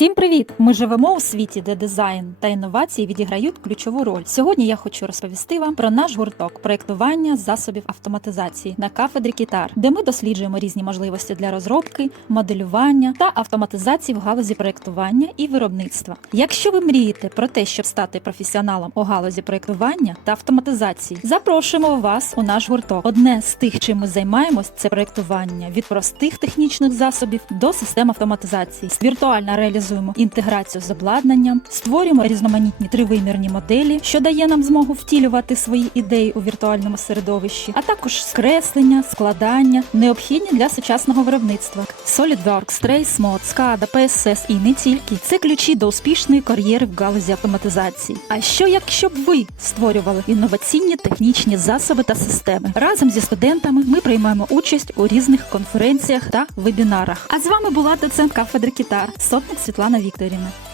Всім привіт! Ми живемо у світі, де дизайн та інновації відіграють ключову роль. Сьогодні я хочу розповісти вам про наш гурток проєктування засобів автоматизації на кафедрі Кітар, де ми досліджуємо різні можливості для розробки, моделювання та автоматизації в галузі проєктування і виробництва. Якщо ви мрієте про те, щоб стати професіоналом у галузі проєктування та автоматизації, запрошуємо вас у наш гурток. Одне з тих, чим ми займаємось, це проєктування від простих технічних засобів до систем автоматизації. Віртуально реалізуємо інтеграцію з обладнанням, створюємо різноманітні тривимірні моделі, що дає нам змогу втілювати свої ідеї у віртуальному середовищі, а також скреслення, складання, необхідні для сучасного виробництва. SolidWorks, Trace Mode, SCADA, PSS і не тільки це ключі до успішної кар'єри в галузі автоматизації. А що якщо б ви створювали інноваційні технічні засоби та системи? Разом зі студентами ми приймаємо участь у різних конференціях та вебінарах. А з вами була доцент кафедри Кітар, сотник Світлана Вікторівна.